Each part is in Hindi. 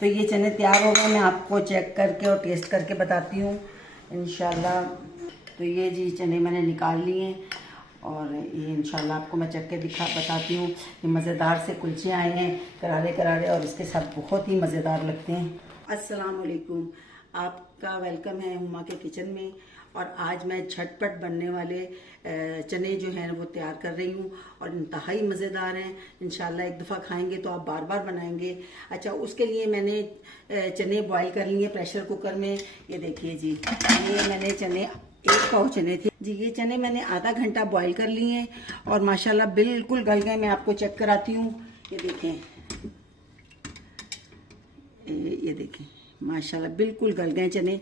तो ये चने तैयार हो गए, मैं आपको चेक करके और टेस्ट करके बताती हूँ इंशाल्लाह। तो ये जी चने मैंने निकाल लिए हैं और ये इंशाल्लाह आपको मैं चेक के बताती हूँ। ये मज़ेदार से कुलचे आए हैं, करारे करारे, और इसके साथ बहुत ही मज़ेदार लगते हैं। अस्सलाम वालेकुम, आपका वेलकम है हुमा के किचन में। और आज मैं झटपट बनने वाले चने जो हैं वो तैयार कर रही हूँ और इंतहाई मज़ेदार हैं। इंशाल्लाह एक दफ़ा खाएंगे तो आप बार बार बनाएंगे। अच्छा, उसके लिए मैंने चने बॉईल कर लिए प्रेशर कुकर में। ये देखिए जी, ये मैंने चने 1 पाव चने थे जी। ये चने मैंने आधा घंटा बॉईल कर लिए हैं और माशाल्लाह बिल्कुल गल गए। मैं आपको चेक कराती हूँ। ये देखें, ये देखें माशाल्लाह बिल्कुल गल गए चने।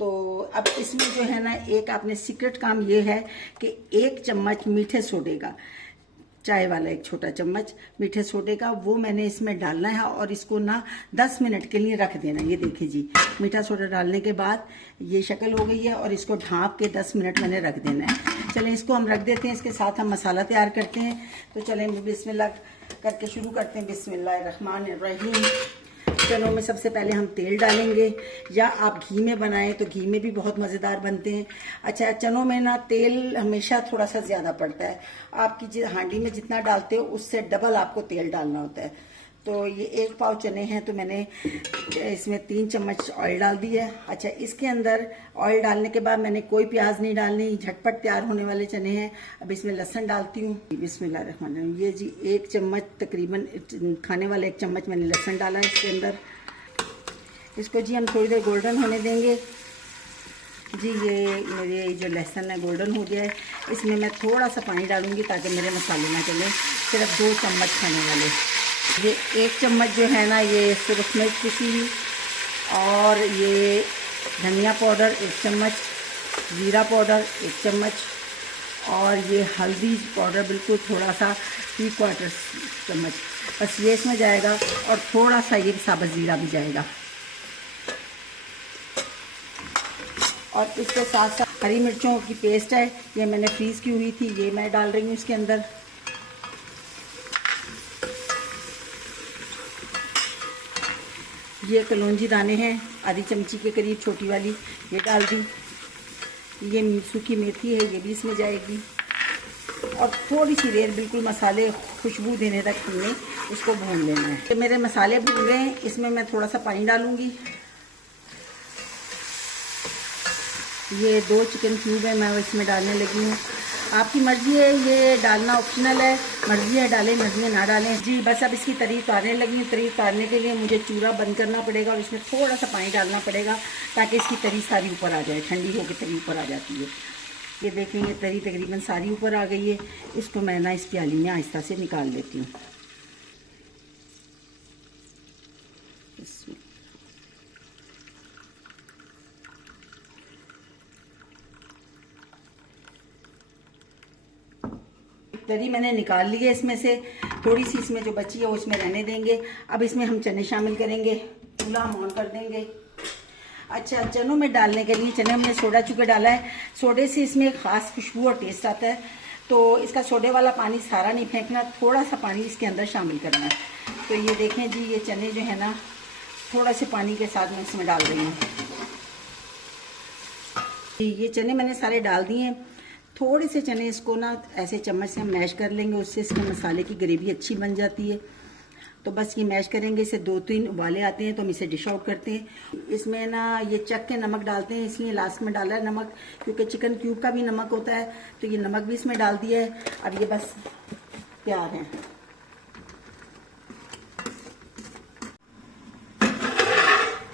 तो अब इसमें जो है ना, एक आपने सीक्रेट काम ये है कि 1 चम्मच मीठे सोडे का, चाय वाला 1 छोटा चम्मच मीठे सोडे का, वो मैंने इसमें डालना है और इसको ना 10 मिनट के लिए रख देना। ये देखिए जी, मीठा सोडा डालने के बाद ये शक्ल हो गई है और इसको ढाँप के 10 मिनट मैंने रख देना है। चलें इसको हम रख देते हैं, इसके साथ हम मसाला तैयार करते हैं। तो चलें बिस्मिल्लाह करके शुरू करते हैं। बिस्मिल्लाहिर्रहमानिर्रहीम। चनों में सबसे पहले हम तेल डालेंगे, या आप घी में बनाएं तो घी में भी बहुत मज़ेदार बनते हैं। अच्छा, चनों में ना तेल हमेशा थोड़ा सा ज़्यादा पड़ता है। आपकी हांडी में जितना डालते हो उससे डबल आपको तेल डालना होता है। तो ये 1 पाव चने हैं तो मैंने इसमें 3 चम्मच ऑयल डाल दिया है। अच्छा, इसके अंदर ऑयल डालने के बाद मैंने कोई प्याज नहीं डालनी, झटपट तैयार होने वाले चने हैं। अब इसमें लहसुन डालती हूँ। बिस्मिल्लाहिर्रहमानिर्रहीम। ये जी 1 चम्मच, तकरीबन खाने वाला 1 चम्मच मैंने लहसुन डाला है इसके अंदर। इसको जी हम थोड़ी देर गोल्डन होने देंगे जी। ये मेरे जो लहसुन है गोल्डन हो गया है। इसमें मैं थोड़ा सा पानी डालूंगी ताकि मेरे मसाले ना चले। सिर्फ 2 चम्मच खाने वाले। ये 1 चम्मच जो है ना, ये सुरख मिर्च पिसी हुई, और ये धनिया पाउडर 1 चम्मच, जीरा पाउडर 1 चम्मच, और ये हल्दी पाउडर बिल्कुल थोड़ा सा 3/4 चम्मच, बस ये इसमें जाएगा। और थोड़ा सा ये साबुत जीरा भी जाएगा। और इसके साथ साथ हरी मिर्चों की पेस्ट है, ये मैंने फ्रीज़ की हुई थी, ये मैं डाल रही हूँ इसके अंदर। ये कलौंजी दाने हैं, आधी चमची के करीब, छोटी वाली, ये डाल दी। ये सूखी मेथी है, ये भी इसमें जाएगी। और थोड़ी सी देर बिल्कुल मसाले खुशबू देने तक हमने इसको भून लेना है। तो मेरे मसाले भून गए हैं, इसमें मैं थोड़ा सा पानी डालूंगी। ये 2 चिकन क्यूब है, मैं इसमें डालने लगी हूँ। आपकी मर्ज़ी है, ये डालना ऑप्शनल है, मर्ज़ी है डालें, मर्ज़ी है ना डालें जी। बस अब इसकी तरी उतारने लगी हूँ। तरी उतारने के लिए मुझे चूल्हा बंद करना पड़ेगा और इसमें थोड़ा सा पानी डालना पड़ेगा ताकि इसकी तरी सारी ऊपर आ जाए। ठंडी होकर तरी ऊपर आ जाती है। ये देखेंगे तरी तकरीबन सारी ऊपर आ गई है। इसको मैं ना इस प्याली में आहिस्ता से निकाल लेती हूँ। तरी मैंने निकाल ली है इसमें से। थोड़ी सी इसमें जो बची है वो इसमें रहने देंगे। अब इसमें हम चने शामिल करेंगे। चूल्हा हम ऑन कर देंगे। अच्छा, चनों में डालने के लिए चने में सोडा चूँकि डाला है, सोडे से इसमें एक ख़ास खुशबू और टेस्ट आता है। तो इसका सोडे वाला पानी सारा नहीं फेंकना, थोड़ा सा पानी इसके अंदर शामिल करना है। तो ये देखें जी, ये चने जो है ना, थोड़ा से पानी के साथ मैं इसमें डाल रही हूँ। ये चने मैंने सारे डाल दिए हैं। थोड़े से चने इसको ना ऐसे चम्मच से हम मैश कर लेंगे, उससे इसके मसाले की ग्रेवी अच्छी बन जाती है। तो बस ये मैश करेंगे, इसे 2-3 उबाले आते हैं तो हम इसे डिश आउट करते हैं। इसमें ना ये चख के नमक डालते हैं, इसलिए लास्ट में डाला है नमक, क्योंकि चिकन क्यूब का भी नमक होता है। तो ये नमक भी इसमें डाल दिया है। अब ये बस तैयार है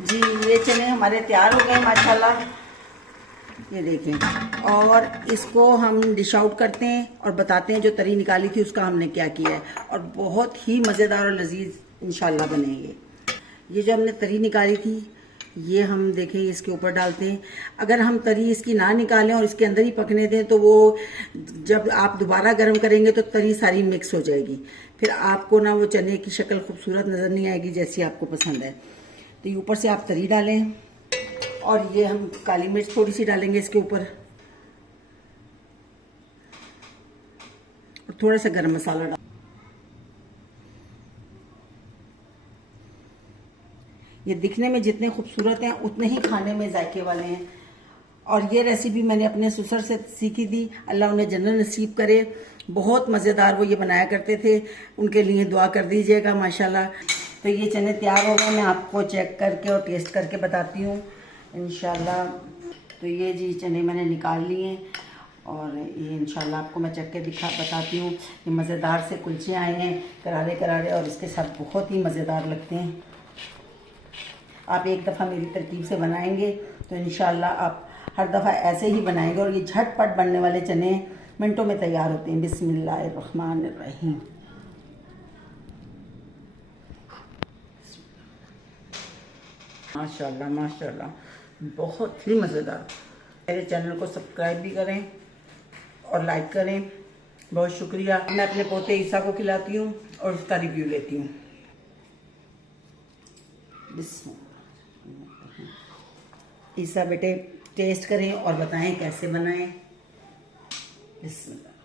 जी। ये चने हमारे तैयार हो गए माशाल्लाह, ये देखें। और इसको हम डिश आउट करते हैं और बताते हैं जो तरी निकाली थी उसका हमने क्या किया है। और बहुत ही मज़ेदार और लजीज इंशाल्लाह बनेंगे। ये जो हमने तरी निकाली थी, ये हम देखें इसके ऊपर डालते हैं। अगर हम तरी इसकी ना निकालें और इसके अंदर ही पकने दें तो वो जब आप दोबारा गर्म करेंगे तो तरी सारी मिक्स हो जाएगी। फिर आपको ना वो चने की शक्ल खूबसूरत नज़र नहीं आएगी जैसी आपको पसंद है। तो ये ऊपर से आप तरी डालें और ये हम काली मिर्च थोड़ी सी डालेंगे इसके ऊपर, और थोड़ा सा गरम मसाला डाल। ये दिखने में जितने खूबसूरत हैं उतने ही खाने में जायके वाले हैं। और ये रेसिपी मैंने अपने ससुर से सीखी थी, अल्लाह उन्हें जन्नत नसीब करे। बहुत मज़ेदार वो ये बनाया करते थे, उनके लिए दुआ कर दीजिएगा माशाल्लाह। तो ये चने तैयार हो गए, मैं आपको चेक करके और टेस्ट करके बताती हूँ इंशाल्लाह। तो ये जी चने मैंने निकाल लिए हैं और ये इंशाल्लाह आपको मैं चेक के बताती हूँ। ये मज़ेदार से कुलचे आए हैं, करारे करारे, और इसके साथ बहुत ही मज़ेदार लगते हैं। आप एक दफ़ा मेरी तरकीब से बनाएंगे तो इंशाल्लाह आप हर दफ़ा ऐसे ही बनाएंगे। और ये झटपट बनने वाले चने मिनटों में तैयार होते हैं। बिस्मिल्लाहिर्रहमानिर्रहीम। माशाल्लाह माशाल्लाह, बहुत ही मज़ेदार। मेरे चैनल को सब्सक्राइब भी करें और लाइक करें। बहुत शुक्रिया। मैं अपने पोते ईसा को खिलाती हूँ और उसका रिव्यू लेती हूँ। ईसा बेटे टेस्ट करें और बताएं कैसे बनाएं। बिस्मिल्लाह।